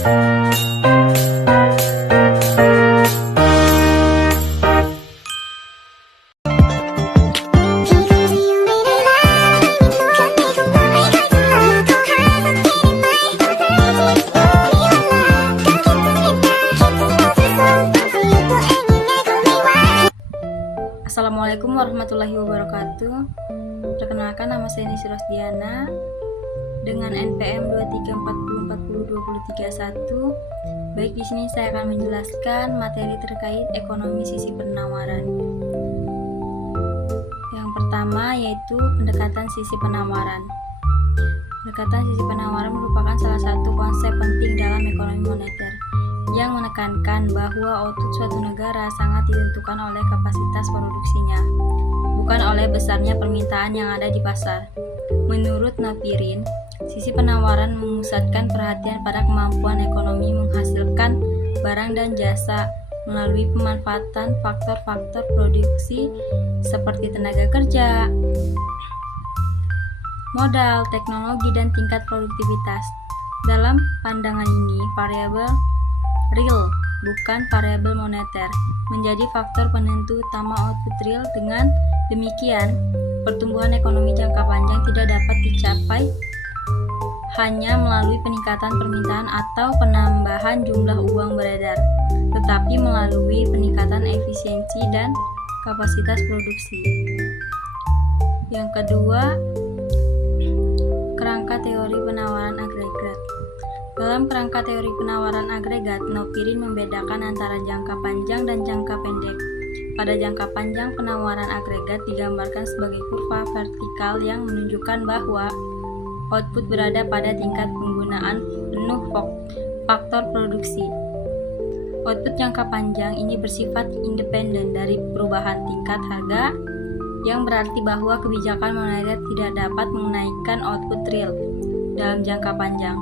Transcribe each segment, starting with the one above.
Assalamualaikum warahmatullahi wabarakatuh. Perkenalkan, nama saya Nisi Rosdiana dengan NPM 2340402031. Baik, di sini saya akan menjelaskan materi terkait ekonomi sisi penawaran. Yang pertama yaitu pendekatan sisi penawaran. Pendekatan sisi penawaran merupakan salah satu konsep penting dalam ekonomi moneter yang menekankan bahwa output suatu negara sangat ditentukan oleh kapasitas produksinya, bukan oleh besarnya permintaan yang ada di pasar. Menurut Napirin, sisi penawaran memusatkan perhatian pada kemampuan ekonomi menghasilkan barang dan jasa melalui pemanfaatan faktor-faktor produksi seperti tenaga kerja, modal, teknologi, dan tingkat produktivitas. Dalam pandangan ini, variabel real, bukan variabel moneter, menjadi faktor penentu utama output real. Dengan demikian, pertumbuhan ekonomi jangka panjang tidak dapat dicapai hanya melalui peningkatan permintaan atau penambahan jumlah uang beredar, tetapi melalui peningkatan efisiensi dan kapasitas produksi. Yang kedua, kerangka teori penawaran agregat. Dalam kerangka teori penawaran agregat, Napirin membedakan antara jangka panjang dan jangka pendek. Pada jangka panjang, penawaran agregat digambarkan sebagai kurva vertikal yang menunjukkan bahwa output berada pada tingkat penggunaan penuh faktor produksi. Output jangka panjang ini bersifat independen dari perubahan tingkat harga, yang berarti bahwa kebijakan moneter tidak dapat menaikkan output real dalam jangka panjang.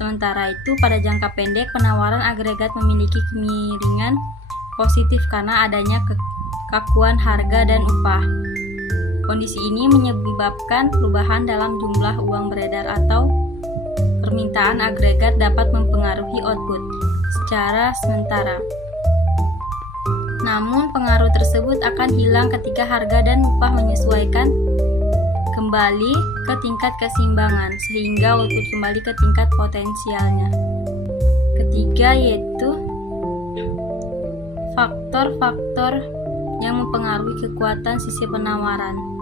Sementara itu, pada jangka pendek, penawaran agregat memiliki kemiringan positif karena adanya kekakuan harga dan upah. Kondisi ini menyebabkan perubahan dalam jumlah uang beredar atau permintaan agregat dapat mempengaruhi output secara sementara. Namun, pengaruh tersebut akan hilang ketika harga dan upah menyesuaikan kembali ke tingkat keseimbangan, sehingga output kembali ke tingkat potensialnya. Ketiga yaitu faktor-faktor yang mempengaruhi kekuatan sisi penawaran.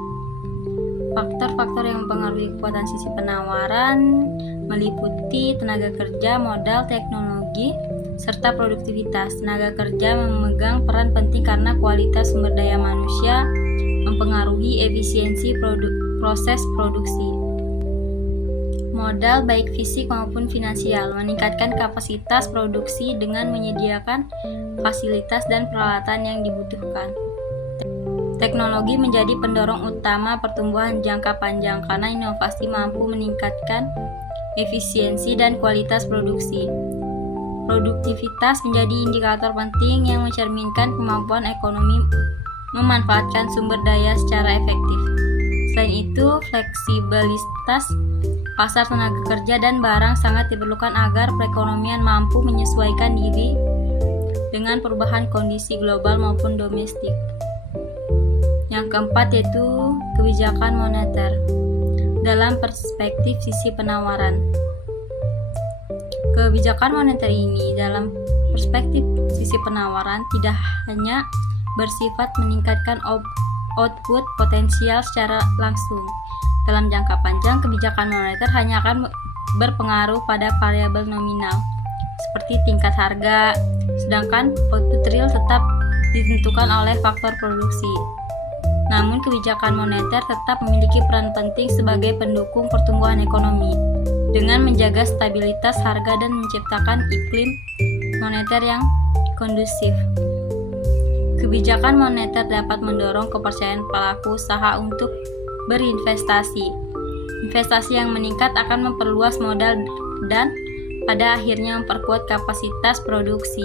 Faktor-faktor yang mempengaruhi kekuatan sisi penawaran meliputi tenaga kerja, modal, teknologi, serta produktivitas. Tenaga kerja memegang peran penting karena kualitas sumber daya manusia mempengaruhi efisiensi proses produksi. Modal baik fisik maupun finansial meningkatkan kapasitas produksi dengan menyediakan fasilitas dan peralatan yang dibutuhkan. Teknologi menjadi pendorong utama pertumbuhan jangka panjang karena inovasi mampu meningkatkan efisiensi dan kualitas produksi. Produktivitas menjadi indikator penting yang mencerminkan kemampuan ekonomi memanfaatkan sumber daya secara efektif. Selain itu, fleksibilitas pasar tenaga kerja dan barang sangat diperlukan agar perekonomian mampu menyesuaikan diri dengan perubahan kondisi global maupun domestik. Yang keempat yaitu kebijakan moneter. Dalam perspektif sisi penawaran, kebijakan moneter ini dalam perspektif sisi penawaran tidak hanya bersifat meningkatkan output potensial secara langsung. Dalam jangka panjang, kebijakan moneter hanya akan berpengaruh pada variabel nominal seperti tingkat harga, sedangkan output real tetap ditentukan oleh faktor produksi. Namun, kebijakan moneter tetap memiliki peran penting sebagai pendukung pertumbuhan ekonomi dengan menjaga stabilitas harga dan menciptakan iklim moneter yang kondusif. Kebijakan moneter dapat mendorong kepercayaan pelaku usaha untuk berinvestasi. Investasi yang meningkat akan memperluas modal dan pada akhirnya memperkuat kapasitas produksi.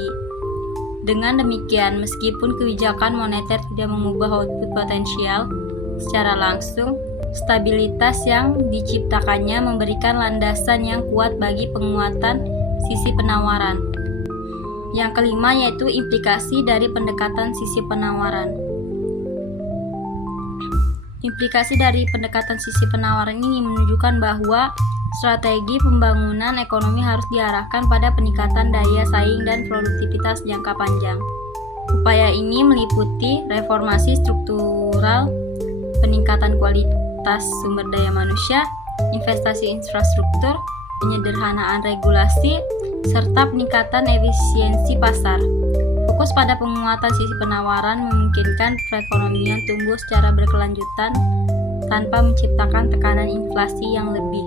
Dengan demikian, meskipun kebijakan moneter tidak mengubah output potensial secara langsung, stabilitas yang diciptakannya memberikan landasan yang kuat bagi penguatan sisi penawaran. Yang kelima yaitu implikasi dari pendekatan sisi penawaran. Implikasi dari pendekatan sisi penawaran ini menunjukkan bahwa strategi pembangunan ekonomi harus diarahkan pada peningkatan daya saing dan produktivitas jangka panjang. Upaya ini meliputi reformasi struktural, peningkatan kualitas sumber daya manusia, investasi infrastruktur, penyederhanaan regulasi, serta peningkatan efisiensi pasar. Fokus pada penguatan sisi penawaran memungkinkan perekonomian tumbuh secara berkelanjutan tanpa menciptakan tekanan inflasi yang lebih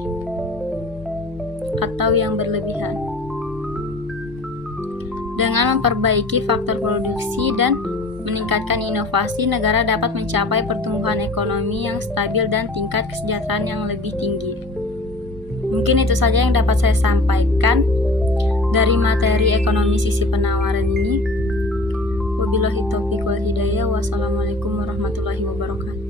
atau yang berlebihan. Dengan memperbaiki faktor produksi dan meningkatkan inovasi, negara dapat mencapai pertumbuhan ekonomi yang stabil dan tingkat kesejahteraan yang lebih tinggi. Mungkin itu saja yang dapat saya sampaikan dari materi ekonomi sisi penawaran ini. Wabillahi taufiq wal hidayah. Wassalamualaikum warahmatullahi wabarakatuh.